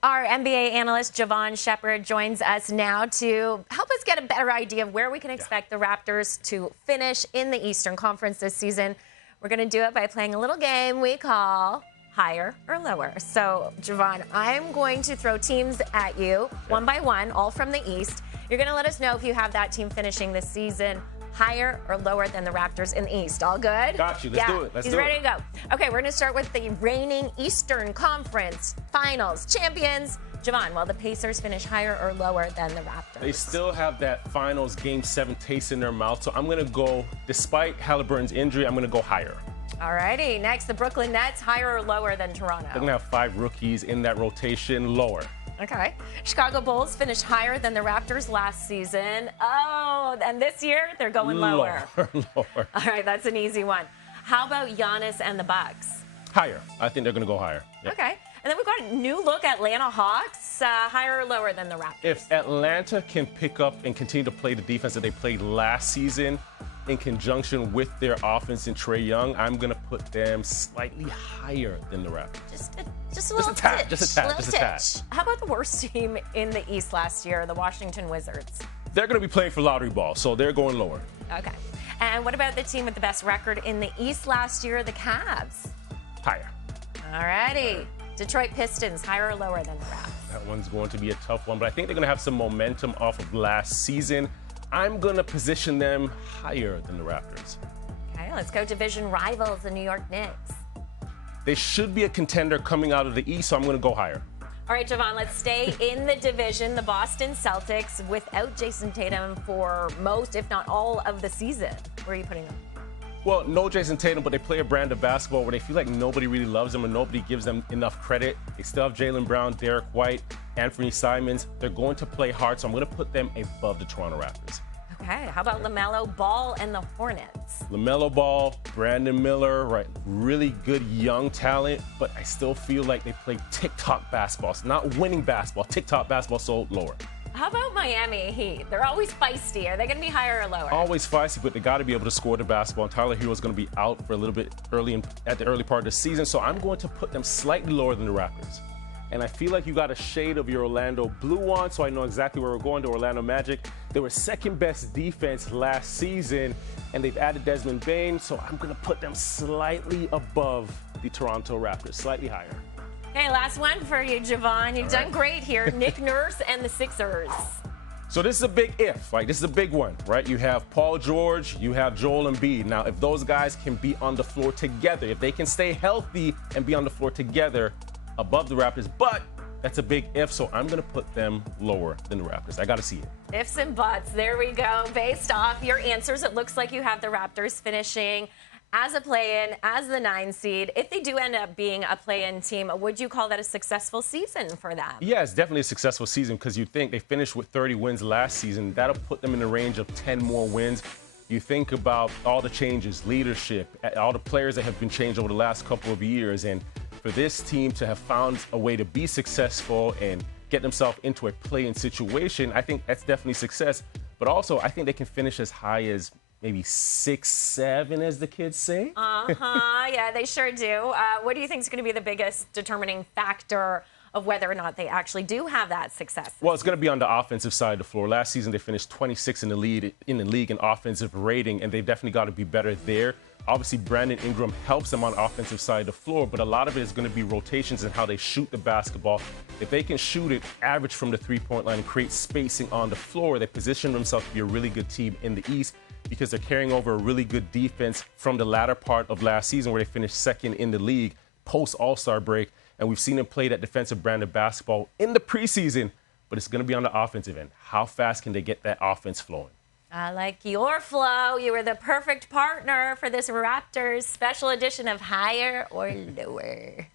Our NBA analyst, Jevohn Shepherd, joins us now to help us get a better idea of where we can expect the Raptors to finish in the Eastern Conference this season. We're going to do it by playing a little game we call higher or lower. So, Jevohn, I'm going to throw teams at you one by one, all from the East. You're going to let us know if you have that team finishing this season higher or lower than the Raptors in the East. All good? Got you. Let's do it. He's ready to go. Okay, we're going to start with the reigning Eastern Conference Finals champions. Jevohn, will the Pacers finish higher or lower than the Raptors? They still have that Finals Game 7 taste in their mouth, so I'm going to go, despite Halliburton's injury, I'm going to go higher. All righty. Next, the Brooklyn Nets, higher or lower than Toronto? They're going to have 5 rookies in that rotation, lower. Okay. Chicago Bulls finished higher than the Raptors last season. Oh, and this year they're going lower. Lower. All right, that's an easy one. How about Giannis and the Bucks? Higher. I think they're going to go higher. Yep. Okay. And then we've got a new look Atlanta Hawks, higher or lower than the Raptors? If Atlanta can pick up and continue to play the defense that they played last season in conjunction with their offense and Trae Young, I'm going to put them slightly higher than the Raptors. Just a little titch. Just a tad. How about the worst team in the East last year, the Washington Wizards? They're going to be playing for lottery ball, so they're going lower. Okay. And what about the team with the best record in the East last year, the Cavs? Higher. All righty. Detroit Pistons, higher or lower than the Raptors? That one's going to be a tough one, but I think they're going to have some momentum off of last season. I'm going to position them higher than the Raptors. Okay, let's go division rivals, the New York Knicks. They should be a contender coming out of the East, so I'm going to go higher. All right, Jevohn, let's stay in the division. The Boston Celtics, without Jason Tatum for most, if not all, of the season. Where are you putting them? Well, no Jason Tatum, but they play a brand of basketball where they feel like nobody really loves them and nobody gives them enough credit. They still have Jaylen Brown, Derek White, Anthony Simons. They're going to play hard, so I'm going to put them above the Toronto Raptors. Okay, how about LaMelo Ball and the Hornets? LaMelo Ball, Brandon Miller, right? Really good young talent, but I still feel like they play TikTok basketball. It's not winning basketball, TikTok basketball, so lower. How about Miami Heat? They're always feisty. Are they going to be higher or lower? Always feisty, but they got to be able to score the basketball. And Tyler Hero's going to be out for a little bit at the early part of the season, so I'm going to put them slightly lower than the Raptors. And I feel like you got a shade of your Orlando Blue on, so I know exactly where we're going, to Orlando Magic. They were second best defense last season, and they've added Desmond Bane, so I'm going to put them slightly above the Toronto Raptors, slightly higher. Okay, last one for you, Jevohn. You've done great here. Nick Nurse and the Sixers. So this is a big if, right? This is a big one, right? You have Paul George, you have Joel Embiid. Now, if those guys can be on the floor together, if they can stay healthy and be on the floor together, above the Raptors, but that's a big if, so I'm going to put them lower than the Raptors. I got to see it. Ifs and buts. There we go. Based off your answers, it looks like you have the Raptors finishing as a play-in, as the 9 seed. If they do end up being a play-in team, would you call that a successful season for them? Yeah, it's definitely a successful season because you think they finished with 30 wins last season. That'll put them in the range of 10 more wins. You think about all the changes, leadership, all the players that have been changed over the last couple of years, and for this team to have found a way to be successful and get themselves into a play-in situation, I think that's definitely success. But also, I think they can finish as high as maybe 6, 7, as the kids say. Yeah, they sure do. What do you think is going to be the biggest determining factor of whether or not they actually do have that success? Well, it's going to be on the offensive side of the floor. Last season, they finished 26 in the league in offensive rating, and they've definitely got to be better there. Obviously, Brandon Ingram helps them on the offensive side of the floor, but a lot of it is going to be rotations and how they shoot the basketball. If they can shoot it, average from the three-point line, and create spacing on the floor, they position themselves to be a really good team in the East because they're carrying over a really good defense from the latter part of last season where they finished second in the league post-All-Star break. And we've seen them play that defensive brand of basketball in the preseason, but it's going to be on the offensive end. How fast can they get that offense flowing? I like your flow. You were the perfect partner for this Raptors special edition of Higher or Lower.